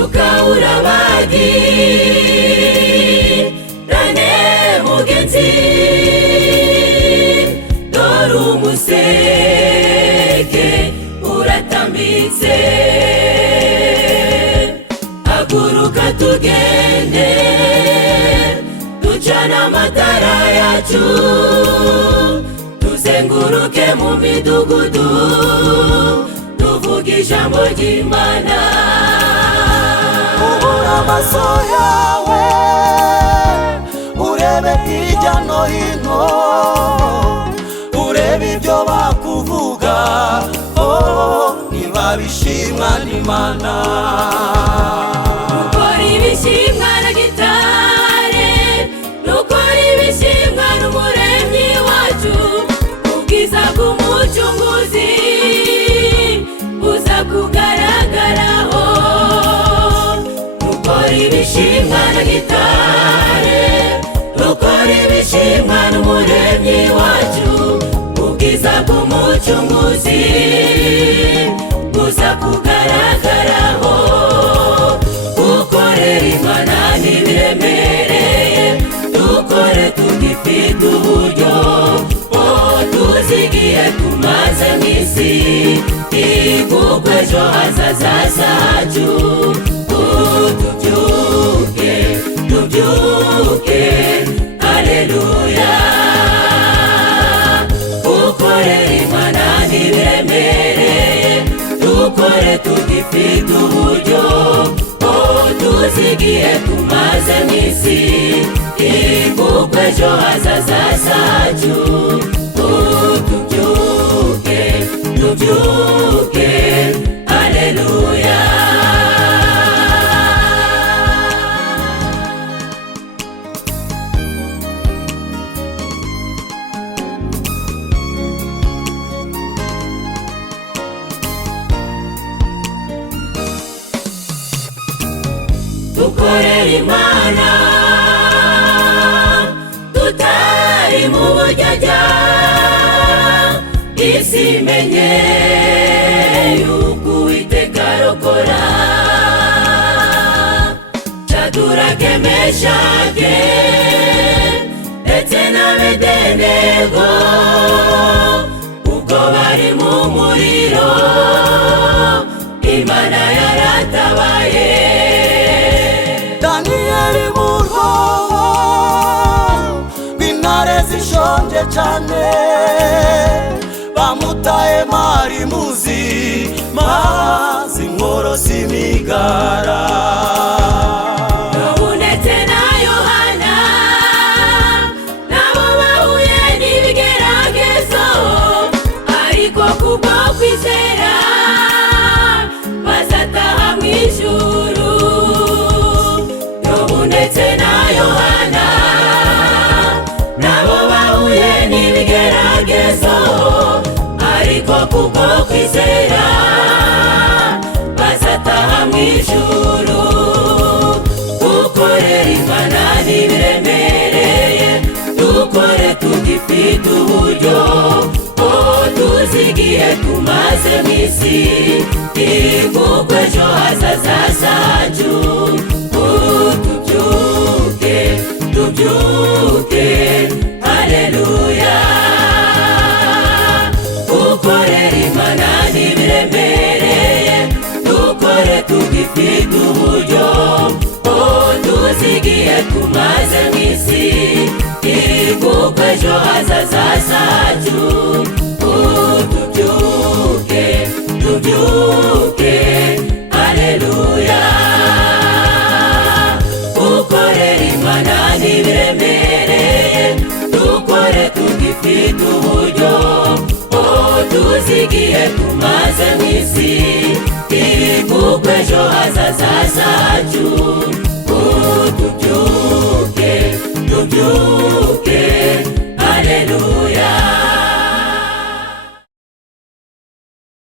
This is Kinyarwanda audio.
byuka urabagirane mugenzi, dore umuseke uratambitse. Haguruka tugende, ducana amatara yacu, tuzenguruke mu midugudu, tuvuge ijambo ry'Imana. Ubura amaso yawe urebe hirya no hino, urebe ibyo bakuvuga, niba bishimwa n'Imana. Nukora ibishimwa na gitare, nukora ibishimwa n'Umuremyi wacu, ubwiza bw'Umucunguzi buza kugaragaraho. Nukora ibishimwa na gitare, nukora ibishimwa n'Umuremyi wacu, ubwiza bw'Umucunguzi buza kugaragaraho. Gukorera Imana ntibiremereye, dukore tugifite uburyo, tuzigiye tumaze mu isi, kuko ejo hazaza hacu. Tubyuke, tubyuke, haleluya. Gukorera Imana ntibiremereye, dukore tugifite uburyo, tuzigiye tumaze mu isi, kuko ejo hazaza hacu. Tubyuke, tubyuke, haleluya. Dukorera Imana tutari mu buryarya, isi imenye yuko Uwiteka arokora. Shadraka, Meshaki ndetse n'Abedenego, ubwo bari mu muriro, Imana yaratabaye. Daniyeli mu rwobo rw'intare zishonje cyane, bamutaye mari muzi, mazi inkorosi imigara. Yobu ndetse na Yohana nabo bahuye n'ibigeragezo, ariko kubwo kwizera bazataha mu ijuru. Yobu ndetse na Yohana nabo bahuye n'ibigeragezo, ariko kubwo kwizera bazataha mu ijuru. Gukorera Imana ntibiremereye, dukore tugifite uburyo, tuzigiye tumaze mu isi, kuko ejo hazaza hacu. Tubyuke, tubyuke, haleluya. Gukorera Imana ntibiremereye, dukore tugifite uburyo, tuzigiye tumaze mu isi, kuko ejo hazaza hacu. Tubyuke, tubyuke, haleluya. Gukorera Imana ntibiremereye, dukore tugifite uburyo, tuzigiye tumaze mu isi, kuko ejo hazaza hacu. Tubyuke, tubyuke.